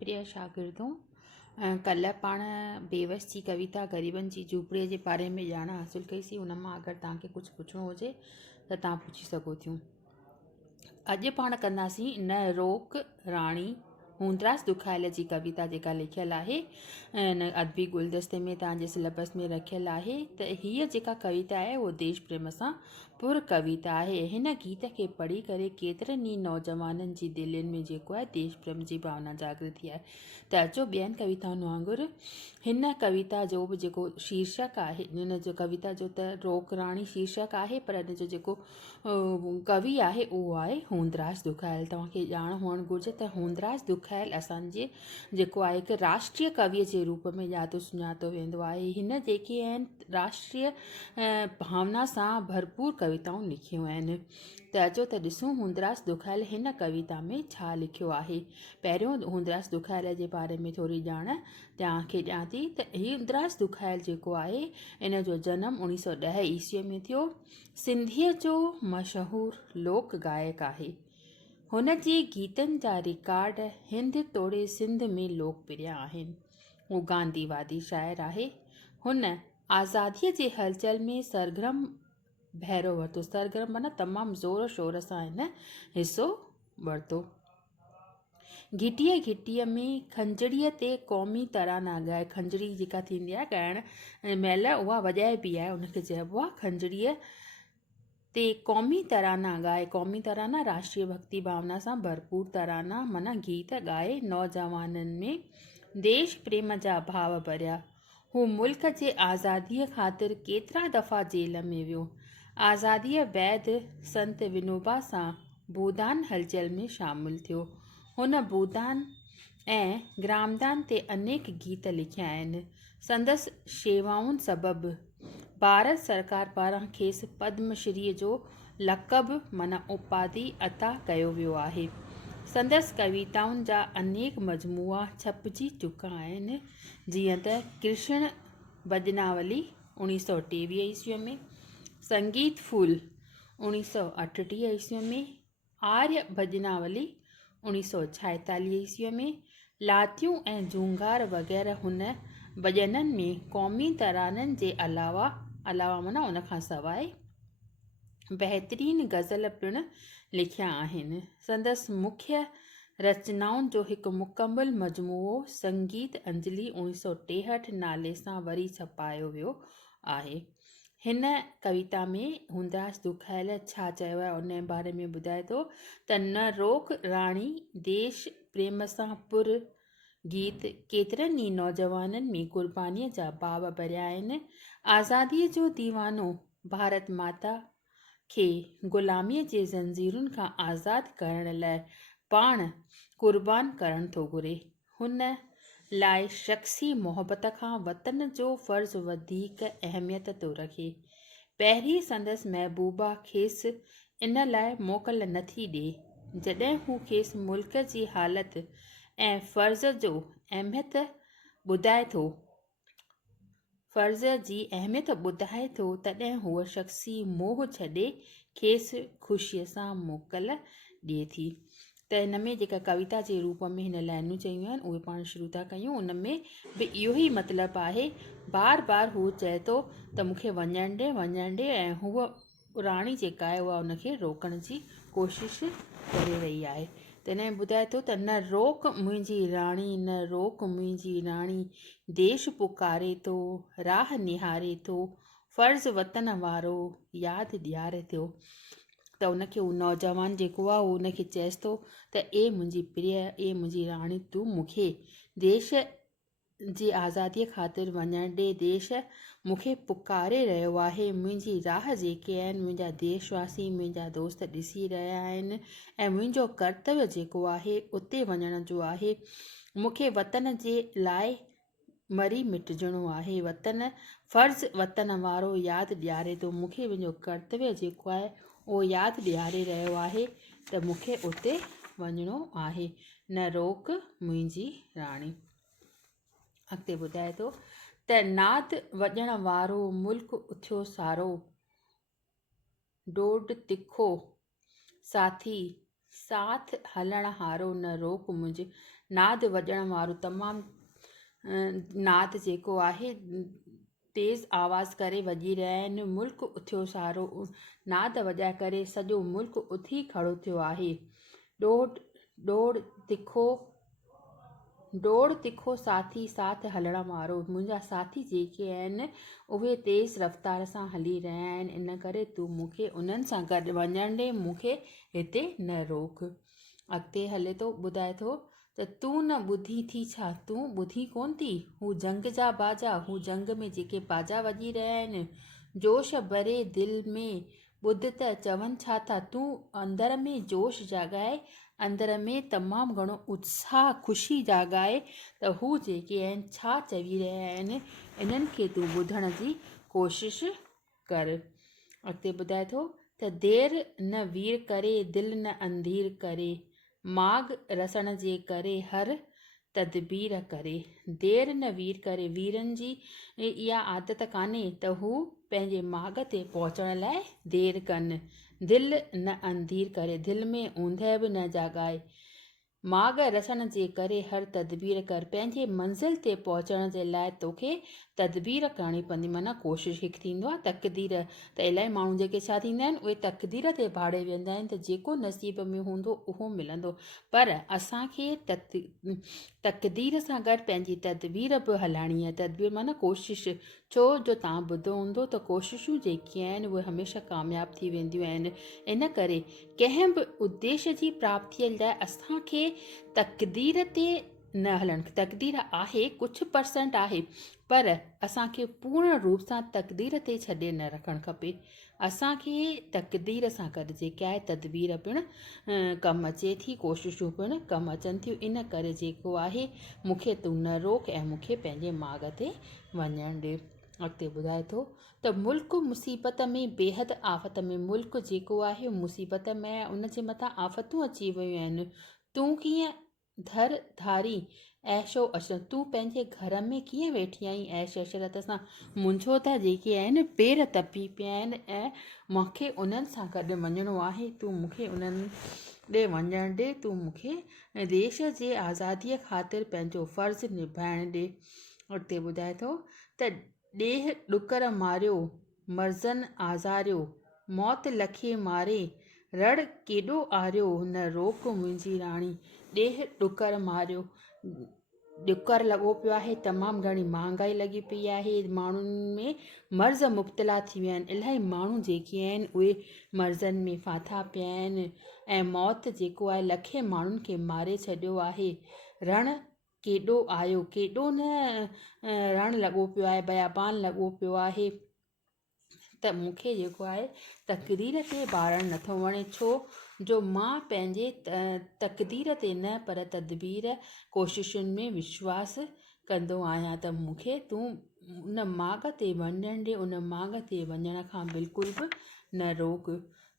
प्रिय शागिर्दों, कल्ह पाण बेवस जी कविता ग़रीबनि जी झूपड़ीअ जे बारे में ॼाण हासिलु कईसीं। उन मां अगरि तव्हांखे कुझु पुछिणो हुजे त तव्हां पुछी सघो थियूं। अॼु पाण कंदासीं न रोक राणी हूंदरास दुखायल जी कविता जेका लिखियलु आहे न अदबी गुलदस्ते में तव्हांजे सिलेबस में रखियलु आहे। त हीअ जेका कविता आहे उहो देश प्रेम सां पुर कविता आहे। हिन गीत खे पढ़ी करे केतिरनि ई नौजवाननि जी दिलनि में जेको आहे देश प्रेम जी भावना जागृत थी आहे। त अचो ॿियनि कविताउनि वांगुरु हिन कविता जो बि जेको शीर्षक आहे, हिन जो कविता जो त रोक राणी शीर्षक आहे, पर हिन जो जेको कवि आहे उहो आहे हूंदरास दुखायल। तव्हांखे ॼाण हुअणु घुरिजे त हूंदरास दुखायल असांजे जेको आहे हिकु राष्ट्रीय कविअ जे रूप में ॼातो सुञातो वेंदो आहे। हिन जेके आहिनि राष्ट्रीय भावना सां भरपूर कविताऊं लिखियूं आहिनि। त अचो त ॾिसूं हूंदरास दुखायल हिन कविता में छा लिखियो आहे। पहिरियों हूंदरास दुखायल जे बारे में थोरी ॼाण तव्हांखे ॾियां थी त हूंदरास दुखायल जेको आहे इन जो जनमु 1910 ईस्वीअ में थियो। सिंधीअ जो मशहूरु लोक गायक आहे। हुन जे गीतनि जा रिकॉर्ड हिंद तोड़े सिंध में लोकप्रिय आहिनि। हू गांधीवादी शाइर आहे। हुन आज़ादीअ जे हलचल में सरगर्म भैरो वरितो। सरगर्म माना तमामु ज़ोर शोर सां हिन हिसो वरितो। घिटीअ घिटीअ में खंजड़ीअ ते क़ौमी तराना ॻाए। खंजड़ी जेका थींदी आहे ॻाइण महिल उहा वॼाइबी आहे, उनखे चइबो आहे खंजड़ीअ ते क़ौमी तराना ॻाए। क़ौमी तराना राष्ट्रीय भक्ति भावना सां भरपूर तराना माना गीत ॻाए नौजवाननि में देश प्रेम जा भाव भरिया। हू मुल्क जे आज़ादीअ ख़ातिर केतिरा दफ़ा जेल में वियो। आज़ादीअ बैदि संत विनोबा सां भूदान हलचल में शामिलु थियो। हुन भूदान ऐं ग्रामदान ते अनेक गीत लिखिया आहिनि। संदसि शेवाउनि सबबि भारत सरकार पारां खेसि पद्मश्री जो लक़ब माना उपाधि अता कयो वियो आहे। संदसि कविताउनि जा अनेक मजमूआ छपिजी चुका आहिनि, जीअं त कृष्ण भजनावली 1923 ईस्वीअ में, संगीत फूल 1938 ईस्वीअ में, आर्य भजनावली 1946 ईस्वीअ में, लातियूं ऐं जूंगार वग़ैरह हुन भॼननि में क़ौमी तराननि जे अलावा माना उन खां सवाइ बहितरीन गज़ल पिणु लिखिया आहिनि। संदसि मुख्य रचनाउनि जो हिकु मुकमिल मजमूओ संगीत अंजलि 1963 नाले सां वरी छपायो वियो आहे। हिन कविता में हूंदरास दुखायल छा चयो आहे उन जे बारे में ॿुधाए थो त न रोक राणी देश प्रेम सां पुर गीत केतिरनि ई नौजवाननि में क़ुर्बानीअ जा भाव भरिया आहिनि। आज़ादीअ जो दीवानो भारत माता खे ग़ुलामीअ जे ज़ंजीरुनि खां आज़ादु करण लाइ पाण क़ुर्बान करणु थो घुरे। हुन लाइ शख़्सी मोहबत खां वतन जो फ़र्ज़ु वधीक अहमियत थो रखे। पहिरीं संदसि महबूबा खेसि इन लाइ मोकल नथी ॾिए जॾहिं हू खेसि मुल्क जी हालति ऐं फ़र्ज़ जी अहमियत ॿुधाए थो तॾहिं हूअ शख़्सी मोह छॾे खेसि ख़ुशीअ सां मोकल ॾिए थी। त हिन में जेका कविता जे रूप में हिन लाइनूं चयूं आहिनि उहे पाण शुरू था कयूं। उन में बि इहो ई मतिलबु आहे। बार बार हू चए थो त मूंखे वञणु ॾे ऐं हूअ राणी जेका आहे उहा उनखे रोकण जी कोशिशि करे रही आहे। त हिन में ॿुधाए थो त न रोक मुंहिंजी राणी, न रोक मुंहिंजी राणी, देश पुकारे थो, राह निहारे थो, फ़र्ज़ वतन वारो यादि ॾियारे थो। त उनखे हू नौजवान जेको आहे उहो उनखे चएसि थो त ए मुंहिंजी प्रिय, ए मुंहिंजी राणी, तूं मूंखे देश जी आज़ादीअ ख़ातिर वञणु ॾे। देश मूंखे पुकारे रहियो आहे। मुंहिंजी राह जेके आहिनि मुंहिंजा देशवासी, मुंहिंजा दोस्त ॾिसी रहिया आहिनि ऐं मुंहिंजो कर्तव्य जेको आहे उते वञण जो आहे। मूंखे वतन जे लाइ मरी मिटिजणो आहे। वतन फ़र्ज़ वतन वारो यादि ॾियारे थो। मूंखे मुंहिंजो कर्तव्य जेको आहे उहो यादि ॾियारे रहियो आहे त मूंखे उते वञिणो आहे। न रोक मुंहिंजी राणी। अॻिते ॿुधाए थो त नाद वॼण वारो मुल्क उथियो सारो, डोड तिखो साथी साथ हलण हारो न रोक मुंहिंज। नाद वॼण वारो तमामु नाद जेको आहे तेज़ आवाज़ करे वॼी रहिया आहिनि। मुल्क उथियो सारो, नाद वॼाए करे सॼो मुल्क उथी खड़ो थियो आहे। डोड़ तिखो साथी साथ हलण वारो। मुंहिंजा साथी जेके आहिनि उहे तेज़ रफ़्तार सां हली रहिया आहिनि, इन करे तूं मूंखे उन्हनि सां गॾु वञण ॾे, मूंखे हिते न रोक। अॻिते हले थो, ॿुधाए थो त तूं न ॿुधी थी छा, तूं ॿुधी कोन थी, हू जंग जा बाजा, हू जंग में जेके बाजा वॼी रहिया आहिनि। जोश भरे दिलि में ॿुध त चवनि छा था, तूं अंदर में जोश जाॻाए, अंदर में तमामु घणो उत्साह ख़ुशी जाॻाए त हू जेके आहिनि छा चवी रहिया आहिनि, इन्हनि खे तूं ॿुधण जी कोशिश कर। अॻिते ॿुधाए थो त देरि न वीर करे, दिलि न अंधीर करे, माॻ रसण जे करे हर तदबीर करे। देरि न वीर करे, वीरनि जी इहा आदत कान्हे त हू पंहिंजे माॻ ते पहुचण लाइ देरि कनि। दिलि न अंधीर करे, दिलि में ऊंदहि बि न जाॻाए। माॻ रसण जे करे हर तदबीर कर, पंहिंजे मंज़िल ते पहुचण जे लाइ तोखे तदबीर करणी पवंदी, माना कोशिशि। हिकु थींदो आहे तक़दीर, त इलाही माण्हू जेके छा थींदा आहिनि, उहे तक़दीर ते भाड़े वेंदा आहिनि त जेको नसीब में हूंदो उहो मिलंदो। पर असांखे तक़दीर सां गॾु पंहिंजी तदबीर बि हलाइणी आहे। तदबीर माना कोशिशि, छो जो तव्हां ॿुधो हूंदो त कोशिशूं जेके आहिनि उहे हमेशह कामयाबु थी वेंदियूं आहिनि। इन करे कंहिं बि उद्देश्य जी प्राप्तीअ लाइ असांखे तक़दीर ते न हलणु, तक़दीर आहे कुझु % आहे, पर असांखे पूर्ण रूप सां तक़दीर ते छॾे न रखणु खपे। असांखे तक़दीर सां गॾु जेके आहे तदबीर पिणु कमु अचे थी, कोशिशूं पिणु कमु अचनि थियूं। इन करे जेको आहे मूंखे तूं न रोक ऐं मूंखे पंहिंजे माॻ ते वञणु ॾे। अॻिते ॿुधाए थो त मुल्क मुसीबत में बेहद आफ़त में, मुल्क जेको आहे मुसीबत में, उन जे मथां आफ़तूं अची वियूं आहिनि। तूं कीअं धर धारी ऐशो अशरत, तूं पंहिंजे घर में कीअं वेठी आहीं ऐश अशरत सां। मुंहिंजो त जेके आहिनि पेर तपी पिया आहिनि ऐं मूंखे उन्हनि सां गॾु वञिणो आहे। तूं मूंखे उन्हनि ॾे वञणु ॾे, तूं मूंखे देश जे आज़ादीअ ख़ातिर पंहिंजो फ़र्ज़ु निभाइणु ॾे। अॻिते ॿुधाए थो त ॾेह ॾुकर मारियो, मर्ज़नि आज़ारियो, मौत लखे मारे, रड़ केॾो आरियो, न रोक मुंहिंजी राणी। ॾेह ॾुकर मारियो, ॾुकर लॻो पियो आहे, तमामु घणी महांगाई लॻी पई आहे, माण्हुनि में मर्ज़ मुब्तला थी विया आहिनि। इलाही माण्हू जेके आहिनि उहे मर्ज़नि में फाथा पिया आहिनि ऐं मौत जेको आहे लखे माण्हुनि खे मारे छॾियो आहे। रण केॾो आयो, केॾो न रण लॻो पियो आहे, बयाबान लॻो पियो आहे। त मूंखे जेको आहे तक़दीर ते भाड़णु नथो वणे, छो जो मां पंहिंजे तक़दीर ते न पर तदबीर कोशिशुनि में विश्वास कंदो आहियां। त मूंखे तूं उन माॻ ते वञणु ॾे, उन माॻ ते वञण खां बिल्कुलु बि न रोक।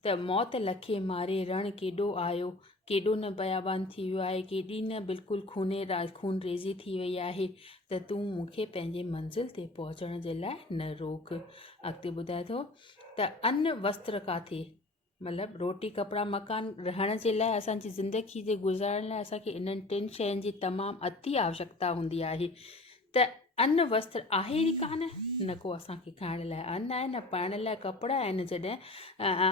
त मौत लखे मारे, रण केॾो आयो, केॾो न बयाबान थी वियो आहे, केॾी न बिल्कुलु खून रेज़ी थी वई आहे। त तूं मूंखे पंहिंजे मंज़िल ते पहुचण जे लाइ न रोक। अॻिते ॿुधाए थो त अन्न वस्त्र काथे, मतिलबु रोटी कपिड़ा मकान रहण जे लाइ, असांजी ज़िंदगी जे गुज़ारण लाइ असांखे इन्हनि टिनि शयुनि जी तमामु अति आवश्यकता हूंदी आहे। त अन्न वस्त्र आहे ई कान, न को असांखे खाइण लाइ अन्न आहे, न पाइण लाइ कपिड़ा आहिनि। जॾहिं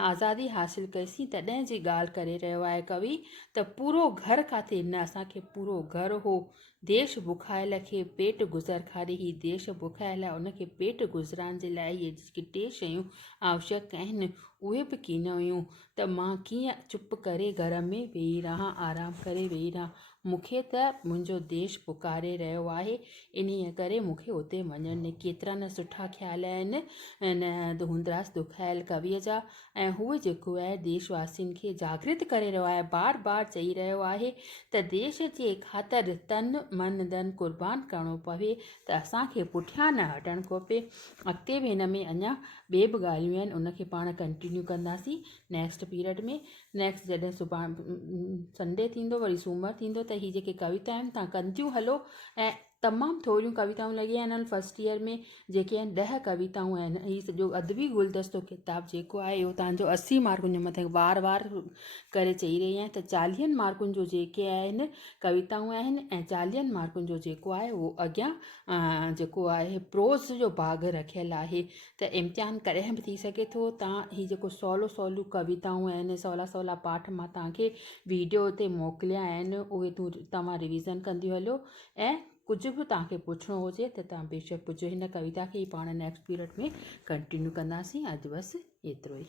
आज़ादी हासिलु कईसीं तॾहिं जी ॻाल्हि करे रहियो आहे कवि, त पूरो घर काथे, न असांखे पूरो घर हो। देश बुखायल खे पेट गुज़र खारी, ही देश बुखायल आहे, उनखे पेट गुज़राइण जे लाइ इहे जेके टे शयूं आवश्यक आहिनि उहे बि कीन हुयूं। त मां कीअं चुप करे घर में वेही रहां, आराम करे वेही रहां। मूंखे त मुंहिंजो देश पुकारे रहियो आहे, इन्हीअ करे मूंखे उते वञणु ॾे। केतिरा न सुठा ख़्याल आहिनि न हूंदरास दुखायल कविअ जा, ऐं हूअ जेको आहे देशवासियुनि खे जागृत करे रहियो आहे, बार बार चई रहियो आहे त देश जे ख़ातिर तन मन धन क़ुर्बान करिणो पवे, त असांखे पुठियां न हटणु खपे। अॻिते बि हिन में अञा ॿिए बि ॻाल्हियूं आहिनि, उनखे पाण कंटिन्यू कंदासीं नेक्स्ट पीरियड में। नेक्स्ट जॾहिं सुभाणे संडे थींदो, वरी सूमरु थींदो, त हीअ जेके कविता आहिनि तव्हां कंदियूं हलो ऐं तमामु थोरियूं कविताऊं लॻियूं आहिनि फस्ट ईयर में, जेके आहिनि 10 कविताऊं आहिनि। हीअ सॼो अदबी गुलदस्तो किताबु जेको आहे इहो तव्हांजो 80 मार्कुनि जो मथे वार करे चई रही आहियां त 40 मार्कुनि जो जेके आहिनि कविताऊं आहिनि ऐं 40 मार्कुनि जो जेको आहे उहो अॻियां जेको आहे प्रोज़ जो भाग रखियलु आहे। त इम्तिहान कॾहिं बि थी सघे थो। तव्हां हीअ जेको सवलो कविताऊं आहिनि, सवला पाठ मां तव्हांखे वीडियो ते मोकिलिया आहिनि, उहे तव्हां रिवीज़न कंदियूं हलो। ऐं कुझु बि तव्हांखे पुछिणो हुजे त तव्हां बेशक पुछो। हिन कविता खे पाण नेक्स्ट पीरियड में कंटिन्यू कंदासीं। अॼु बसि एतिरो ई।